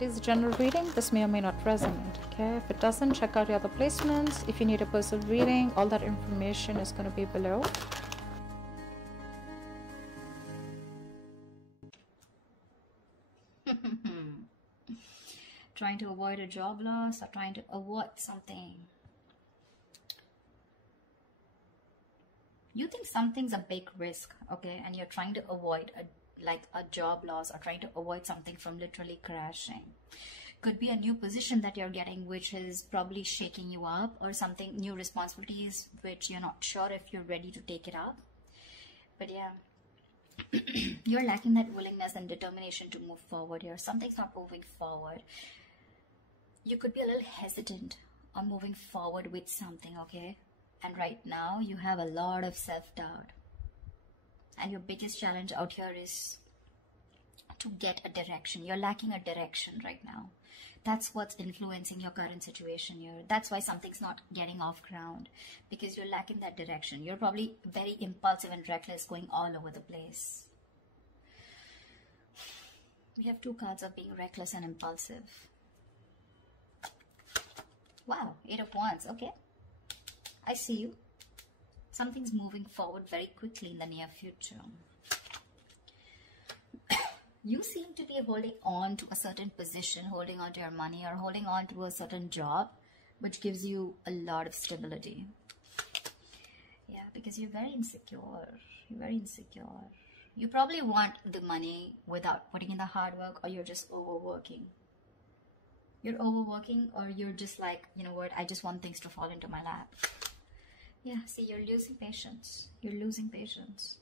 It is a general reading. This may or may not resonate. Okay, if it doesn't, check out your other placements. If you need a personal reading, all that information is going to be below. Trying to avoid a job loss or trying to avoid something. You think something's a big risk, okay, and you're trying to avoid a job loss or trying to avoid something from literally crashing. Could be a new position that you're getting which is probably shaking you up, or something, new responsibilities which you're not sure if you're ready to take it up. But yeah, you're lacking that willingness and determination to move forward here. Something's not moving forward. You could be a little hesitant on moving forward with something, okay? And right now you have a lot of self-doubt. And your biggest challenge out here is to get a direction. You're lacking a direction right now. That's what's influencing your current situation here. That's why something's not getting off ground, because you're lacking that direction. You're probably very impulsive and reckless, going all over the place. We have two cards of being reckless and impulsive. Wow, 8 of Wands, okay. I see you. Something's moving forward very quickly in the near future. You seem to be holding on to a certain position, holding on to your money, or holding on to a certain job, which gives you a lot of stability. Yeah, because you're very insecure. You're very insecure. You probably want the money without putting in the hard work, or you're just overworking. You're overworking, or you're just like, you know what, I just want things to fall into my lap. Yeah, see, you're losing patience. You're losing patience.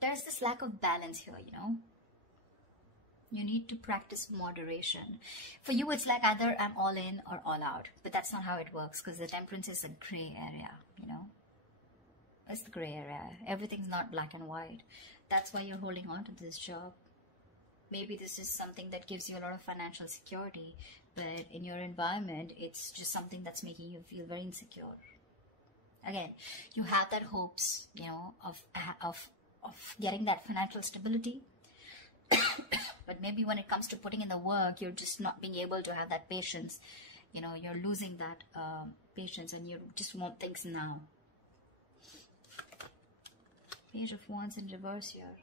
There's this lack of balance here, you know. You need to practice moderation. For you, it's like either I'm all in or all out. But that's not how it works, because the Temperance is a gray area, you know. It's the gray area. Everything's not black and white. That's why you're holding on to this job. Maybe this is something that gives you a lot of financial security, but in your environment, it's just something that's making you feel very insecure. Again, you have that hopes, you know, of getting that financial stability. But maybe when it comes to putting in the work, you're just not being able to have that patience. You know, you're losing that patience, and you just want things now. Page of Wands in reverse here.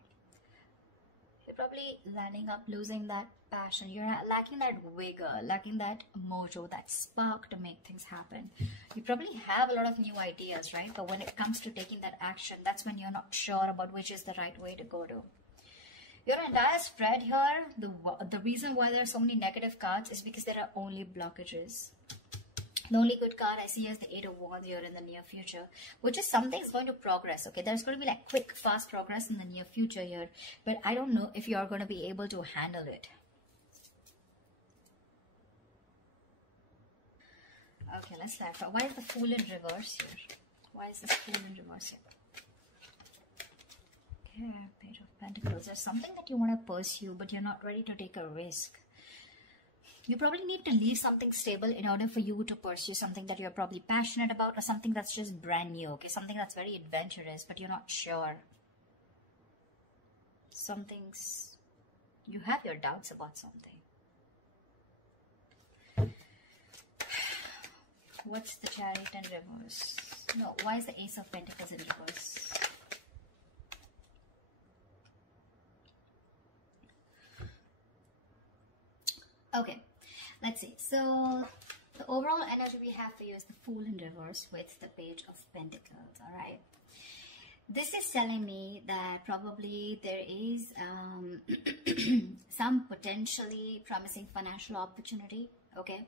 You're probably landing up losing that passion. You're lacking that vigor, lacking that mojo, that spark to make things happen. You probably have a lot of new ideas, right? But when it comes to taking that action, that's when you're not sure about which is the right way to go to. Your entire spread here, the reason why there are so many negative cards is because there are only blockages. The only good card I see is the 8 of Wands here in the near future, which is something's going to progress, okay? There's going to be like quick, fast progress in the near future here, but I don't know if you're going to be able to handle it. Okay, let's start. Why is the Fool in reverse here? Why is this Fool in reverse here? Okay, Page of Pentacles. There's something that you want to pursue, but you're not ready to take a risk. You probably need to leave something stable in order for you to pursue something that you're probably passionate about, or something that's just brand new, okay? Something that's very adventurous, but you're not sure. Something's... You have your doubts about something. What's the Chariot in reverse? No, why is the Ace of Pentacles in reverse? Okay, let's see. So the overall energy we have for you is the Fool in reverse with the Page of Pentacles, all right? This is telling me that probably there is some potentially promising financial opportunity, okay?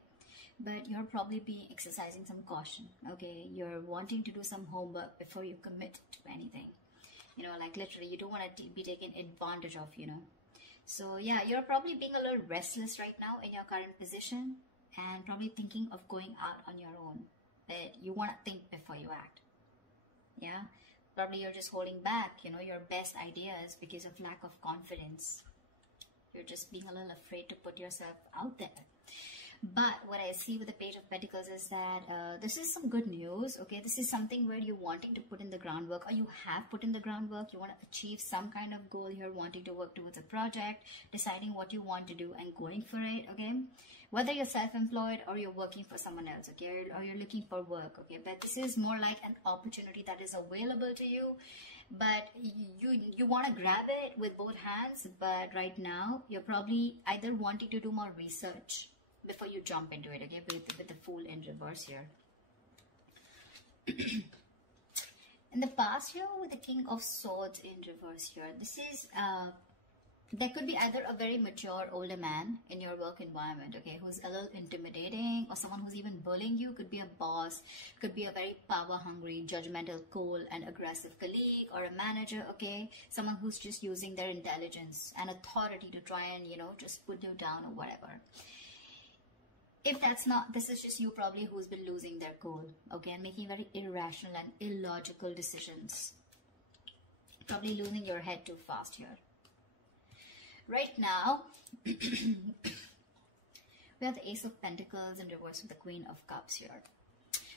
But you're probably be exercising some caution, okay? You're wanting to do some homework before you commit to anything. You know, like literally, you don't want to be taken advantage of, you know? So yeah, you're probably being a little restless right now in your current position, and probably thinking of going out on your own. But you want to think before you act. Yeah, probably you're just holding back, you know, your best ideas because of lack of confidence. You're just being a little afraid to put yourself out there. But what I see with the Page of Pentacles is that this is some good news, okay? This is something where you're wanting to put in the groundwork, or you have put in the groundwork. You want to achieve some kind of goal here, wanting to work towards a project, deciding what you want to do and going for it, okay? Whether you're self-employed or you're working for someone else, okay? Or you're looking for work, okay? But this is more like an opportunity that is available to you. But you want to grab it with both hands, but right now you're probably either wanting to do more research before you jump into it, okay, with the Fool in reverse here. In the past here, with the King of Swords in reverse here, this is, there could be either a very mature older man in your work environment, okay, who's a little intimidating, or someone who's even bullying you. Could be a boss, could be a very power-hungry, judgmental, cold, and aggressive colleague, or a manager, okay, someone who's just using their intelligence and authority to try and, you know, just put you down or whatever. If that's not, this is just you probably who's been losing their cool, okay, and making very irrational and illogical decisions. Probably losing your head too fast here. Right now, we have the Ace of Pentacles in reverse with the Queen of Cups here.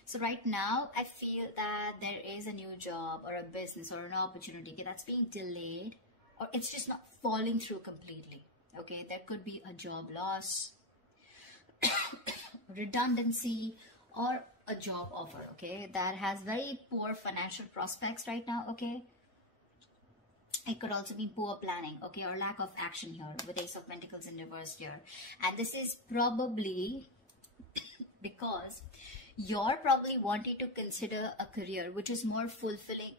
So right now, I feel that there is a new job or a business or an opportunity that's being delayed, or it's just not falling through completely, okay? There could be a job loss, redundancy, or a job offer, okay, that has very poor financial prospects right now, okay. It could also be poor planning, okay, or lack of action here with Ace of Pentacles in reverse here. And this is probably because you're probably wanting to consider a career which is more fulfilling,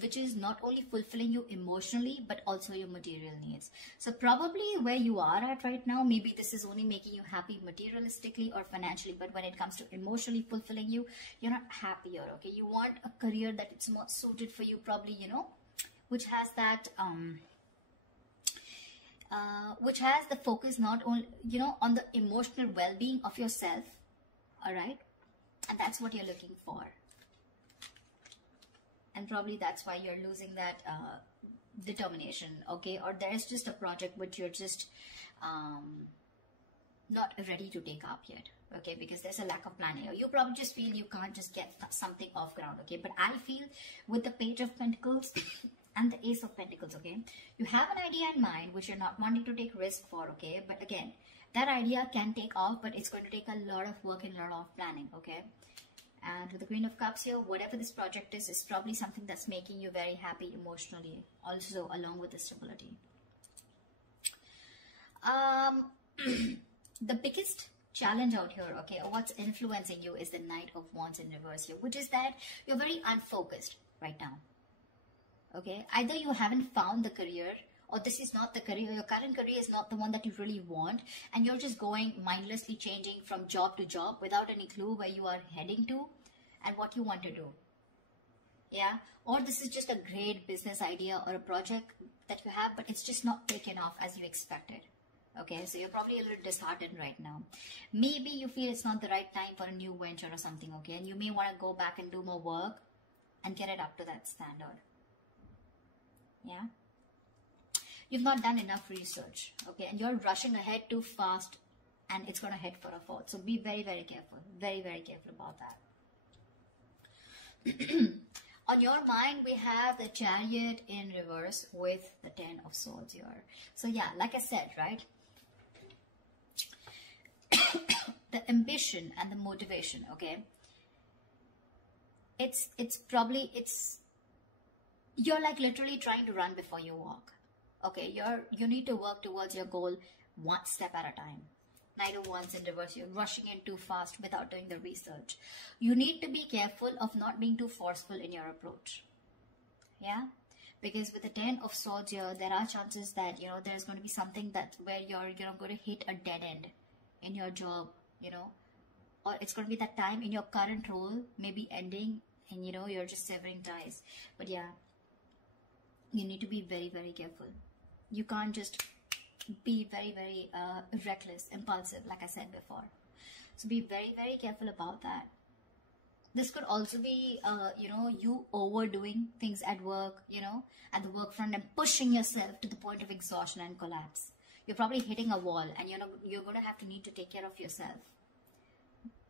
which is not only fulfilling you emotionally, but also your material needs. So probably where you are at right now, maybe this is only making you happy materialistically or financially, but when it comes to emotionally fulfilling you, you're not happier, okay? You want a career that it's more suited for you, probably, you know, which has that, which has the focus not only, you know, on the emotional well-being of yourself, all right? And that's what you're looking for. And probably that's why you're losing that determination, okay? Or there's just a project which you're just not ready to take up yet, okay? Because there's a lack of planning. You probably just feel you can't just get something off ground, okay? But I feel with the Page of Pentacles and the Ace of Pentacles, okay, you have an idea in mind which you're not wanting to take risk for, okay? But again, that idea can take off, but it's going to take a lot of work and a lot of planning, okay? And with the Queen of Cups here, whatever this project is probably something that's making you very happy emotionally, also along with the stability. The biggest challenge out here, okay, or what's influencing you is the Knight of Wands in reverse here, which is that you're very unfocused right now, okay? Either you haven't found the career, or this is not the career, your current career is not the one that you really want, and you're just going mindlessly changing from job to job without any clue where you are heading to and what you want to do, yeah? Or this is just a great business idea or a project that you have, but it's just not taken off as you expected, okay? So you're probably a little disheartened right now. Maybe you feel it's not the right time for a new venture or something, okay? And you may want to go back and do more work and get it up to that standard, yeah? You've not done enough research, okay, and you're rushing ahead too fast, and it's going to head for a fall. So be very, very careful, very, very careful about that. On your mind, we have the Chariot in reverse with the 10 of Swords here. So yeah, like I said, right, the ambition and the motivation, okay, you're like literally trying to run before you walk. Okay, you need to work towards your goal one step at a time. Knight of Wands in reverse, you're rushing in too fast without doing the research. You need to be careful of not being too forceful in your approach. Yeah? Because with the 10 of Swords here, there are chances that, you know, there's going to be something that where you're going to hit a dead end in your job, you know, or it's going to be that time in your current role, maybe ending, and, you know, you're just severing ties. But yeah, you need to be very, very careful. You can't just be very, very reckless, impulsive, like I said before. So be very, very careful about that. This could also be, you know, you overdoing things at work, you know, at the work front, and pushing yourself to the point of exhaustion and collapse. you're probably hitting a wall, and you're going to have to need to take care of yourself,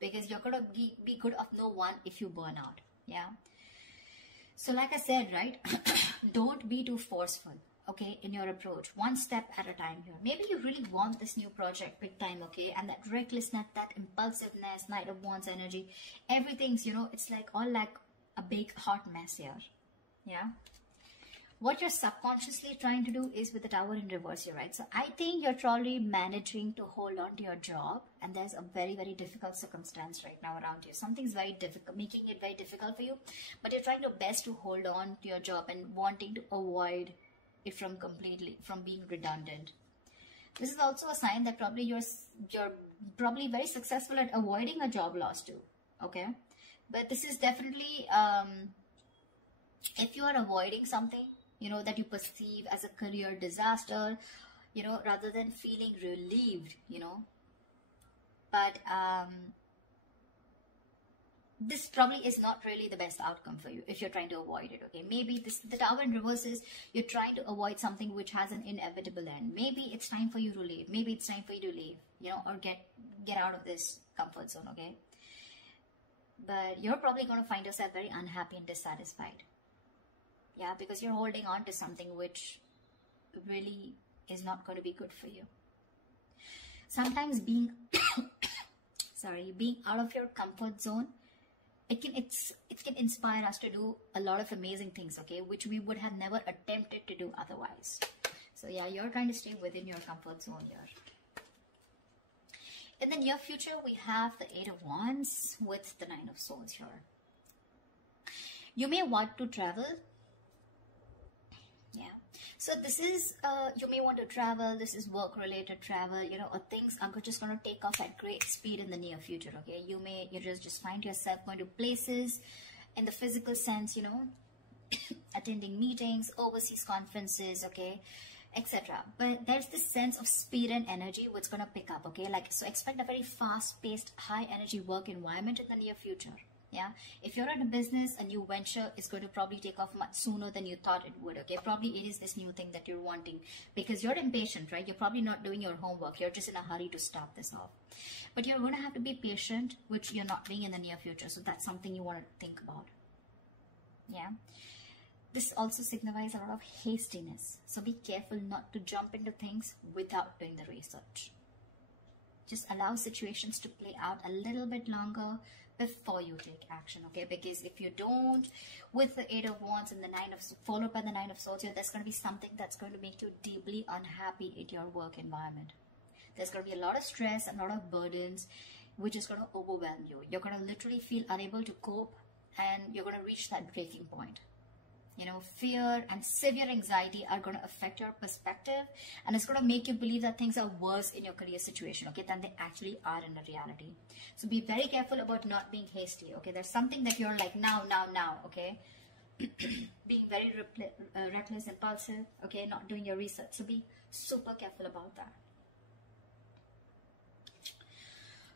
because you're going to be good of no one if you burn out. Yeah. So like I said, right, don't be too forceful, okay, in your approach. One step at a time here. Maybe you really want this new project big time, okay, and that recklessness, that impulsiveness, Knight of Wands energy, everything's, it's like all like a big hot mess here. Yeah. What you're subconsciously trying to do is with the Tower in reverse here, right? So I think you're probably managing to hold on to your job, and there's a very, very difficult circumstance right now around you. Something's very difficult, making it very difficult for you, but you're trying your best to hold on to your job and wanting to avoid it from being redundant. This is also a sign that probably you're probably very successful at avoiding a job loss too, okay? But this is definitely, if you are avoiding something, that you perceive as a career disaster, rather than feeling relieved, but this probably is not really the best outcome for you if you're trying to avoid it, okay? Maybe the Tower in reverse is you're trying to avoid something which has an inevitable end. Maybe it's time for you to leave. Maybe it's time for you to leave, or get out of this comfort zone, okay? But you're probably going to find yourself very unhappy and dissatisfied. Yeah, because you're holding on to something which really is not going to be good for you. Sometimes being out of your comfort zone, it can inspire us to do a lot of amazing things, okay, which we would have never attempted to do otherwise. So yeah, you're kind of staying within your comfort zone here. In the near future, we have the Eight of Wands with the Nine of Swords here. You may want to travel. Yeah. So this is, you may want to travel. This is work-related travel, or things are just going to take off at great speed in the near future, okay? You just find yourself going to places in the physical sense, attending meetings, overseas conferences, okay, etc. But there's this sense of speed and energy which going to pick up, okay? So expect a very fast-paced, high-energy work environment in the near future. Yeah, if you're in a business, a new venture is going to probably take off much sooner than you thought it would, okay? Probably it is this new thing that you're wanting because you're impatient, right? You're probably not doing your homework. You're just in a hurry to start this off. But you're going to have to be patient, which you're not doing in the near future. So that's something you want to think about. Yeah. This also signifies a lot of hastiness. So be careful not to jump into things without doing the research. Just allow situations to play out a little bit longer before you take action, okay? Because if you don't, with the Eight of Wands and the followed by the Nine of Swords here, there's going to be something that's going to make you deeply unhappy in your work environment. There's going to be a lot of stress and a lot of burdens, which is going to overwhelm you. You're going to literally feel unable to cope, and you're going to reach that breaking point. Fear and severe anxiety are going to affect your perspective, and it's going to make you believe that things are worse in your career situation, okay, than they actually are in the reality. So be very careful about not being hasty, okay? There's something that you're like, now, okay? Being very reckless, impulsive, okay? Not doing your research. So be super careful about that.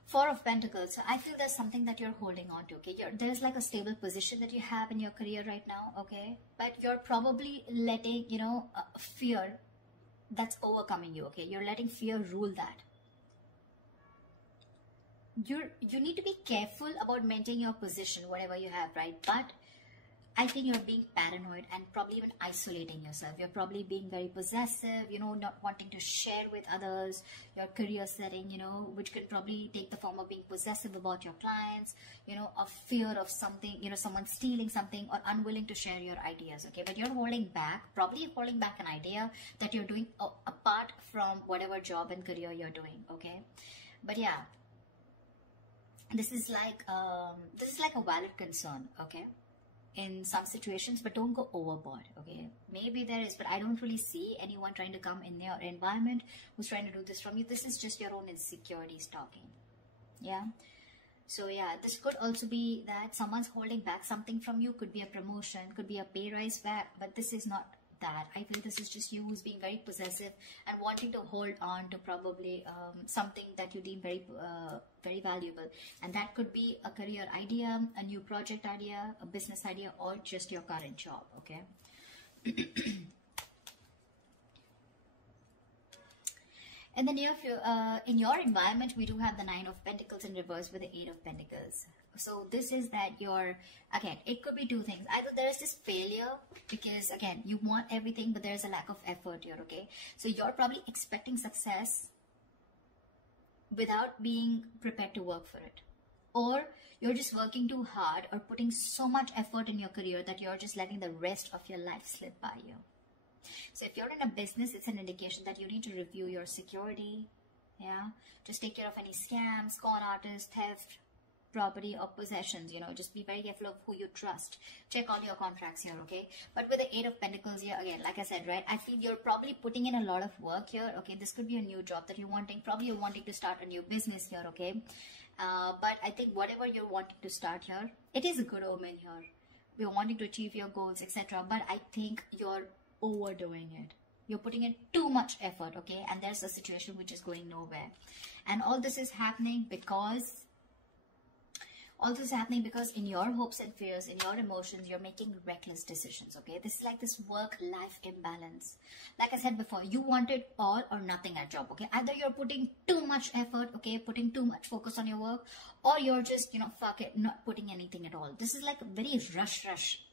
Four of Pentacles. So I feel there's something that you're holding on to, okay? There's like a stable position that you have in your career right now, okay? But you're probably letting, fear that's overcoming you, okay? You're letting fear rule that. You need to be careful about maintaining your position, whatever you have, right? But I think you're being paranoid and probably even isolating yourself. You're probably being very possessive, not wanting to share with others your career setting, which could probably take the form of being possessive about your clients, of fear of something, someone stealing something, or unwilling to share your ideas, okay? But you're holding back, probably holding back an idea that you're doing apart from whatever job and career you're doing, okay? But yeah, this is like a valid concern, okay? In some situations, but don't go overboard, okay? Maybe there is, but I don't really see anyone trying to come in your environment who's trying to do this from you. This is just your own insecurities talking, yeah? So yeah, this could also be that someone's holding back something from you. Could be a promotion, could be a pay rise back, but this is not that. I feel this is just you who's being very possessive and wanting to hold on to probably something that you deem very very valuable, and that could be a career idea, a new project idea, a business idea, or just your current job, okay? In the in your environment, we do have the 9 of Pentacles in reverse with the 8 of Pentacles. So this is that again, it could be two things. Either there is this failure because, again, you want everything, but there's a lack of effort here, okay? So you're probably expecting success without being prepared to work for it. Or you're just working too hard or putting so much effort in your career that you're just letting the rest of your life slip by you. So if you're in a business, it's an indication that you need to review your security. Yeah, just take care of any scams, con artists, theft, property or possessions. Just be very careful of who you trust. Check all your contracts here, okay? But with the 8 of Pentacles here, again, like I said, right, I feel you're probably putting in a lot of work here, okay? This could be a new job that you're wanting. Probably you're wanting to start a new business here, okay? But I think whatever you're wanting to start here, it is a good omen here. You're wanting to achieve your goals, etc. But I think you're overdoing it. You're putting in too much effort, okay? And there's a situation which is going nowhere. And all this is happening because in your hopes and fears, in your emotions, you're making reckless decisions, okay? This is like this work-life imbalance. Like I said before, you wanted all or nothing at job, okay? Either you're putting too much effort, okay, putting too much focus on your work, or you're just, fuck it, not putting anything at all. This is like a very rush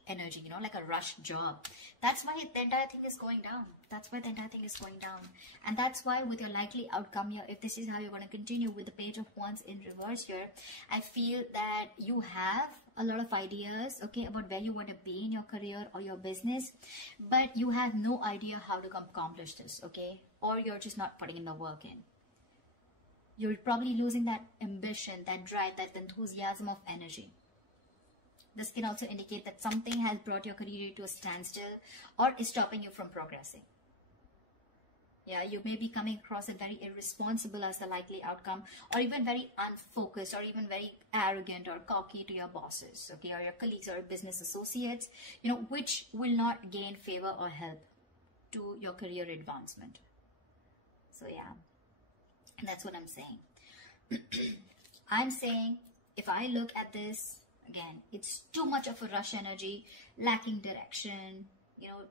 energy, like a rush job. That's why the entire thing is going down. That's why the entire thing is going down. And that's why with your likely outcome here, if this is how you're going to continue with the Page of Wands in reverse here, I feel that you have a lot of ideas, okay, about where you want to be in your career or your business, but you have no idea how to accomplish this, okay? Or you're just not putting in the work in. You're probably losing that ambition, that drive, that enthusiasm of energy. This can also indicate that something has brought your career to a standstill or is stopping you from progressing. Yeah, you may be coming across as very irresponsible as the likely outcome, or even very unfocused, or even very arrogant or cocky to your bosses, okay, or your colleagues or business associates, which will not gain favor or help to your career advancement. So yeah, that's what I'm saying. I'm saying if I look at this, again, it's too much of a rush energy, lacking direction,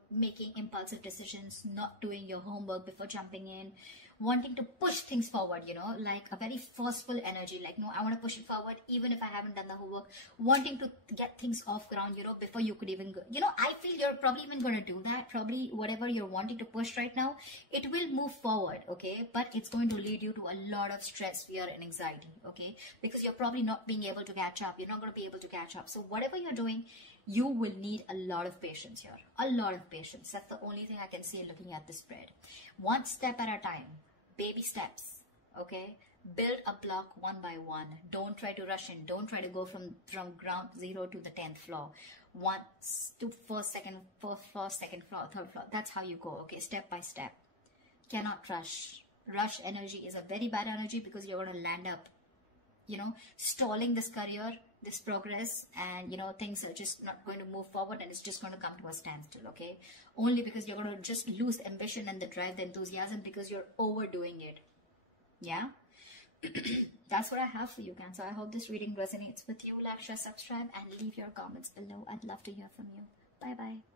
making impulsive decisions, not doing your homework before jumping in, wanting to push things forward, like a very forceful energy, like, no, I want to push it forward even if I haven't done the homework, wanting to get things off ground, before you could even go. I feel you're probably even going to do that. Probably whatever you're wanting to push right now, it will move forward, okay? But it's going to lead you to a lot of stress, fear, and anxiety, okay? Because you're probably not being able to catch up. You're not going to be able to catch up. So whatever you're doing, you will need a lot of patience here. A lot of patience. That's the only thing I can see looking at the spread. One step at a time. Baby steps. Okay? Build a block one by one. Don't try to rush in. Don't try to go from ground zero to the 10th floor. Once to first, second floor, third floor. That's how you go. Okay? Step by step. Cannot rush. Rush energy is a very bad energy because you're going to land up, stalling this career, this progress, and things are just not going to move forward, and it's just going to come to a standstill, okay? Only because you're going to just lose the ambition and the drive, the enthusiasm, because you're overdoing it. Yeah. That's what I have for you, Cancer. I hope this reading resonates with you. Like, share, subscribe, and leave your comments below. I'd love to hear from you. Bye bye.